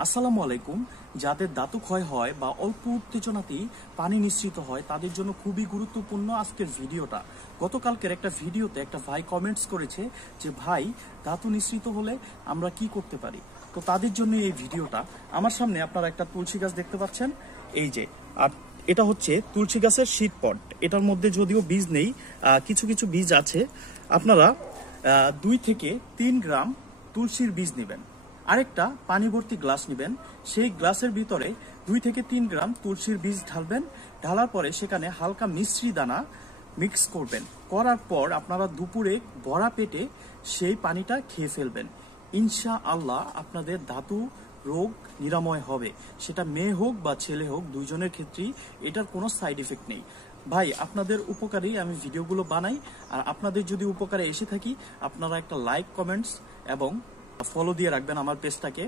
আসসালামু আলাইকুম। যাদের দাঁত ক্ষয় হয় বা অল্প উত্তেজনাতেই পানি নিঃসৃত হয় তাদের জন্য খুবই গুরুত্বপূর্ণ আজকের ভিডিওটা। গতকালকের একটা ভিডিওতে একটা ভাই কমেন্টস করেছে যে ভাই, ধাতু নিঃসৃত হলে আমরা কি করতে পারি। তো তাদের জন্য এই ভিডিওটা। আমার সামনে আপনারা একটা তুলসী গাছ দেখতে পাচ্ছেন, এই যে। আর এটা হচ্ছে তুলসী গাছের শীট পট। এটার মধ্যে যদিও বীজ নেই, কিছু কিছু বীজ আছে। আপনারা 2 থেকে 3 গ্রাম তুলসীর বীজ নেবেন, আরেকটা পানি ভর্তি গ্লাস নেবেন। সেই গ্লাসের ভিতরে 2 থেকে 3 গ্রাম তুলসীর বীজ ঢালবেন। ঢালার পরে সেখানে হালকা মিশ্রি দানা মিক্স করবেন। করার পর আপনারা দুপুরে ভরা পেটে সেই পানিটা খেয়ে ফেলবেন। ইনশা আল্লাহ আপনাদের ধাতু রোগ নিরাময় হবে। সেটা মেয়ে হোক বা ছেলে হোক, দুইজনের ক্ষেত্রেই এটার কোনো সাইড এফেক্ট নেই। ভাই, আপনাদের উপকারেই আমি ভিডিওগুলো বানাই। আর আপনাদের যদি উপকারে এসে থাকি, আপনারা একটা লাইক, কমেন্টস এবং ফলো দিয়ে রাখবেন আমার পেজটাকে।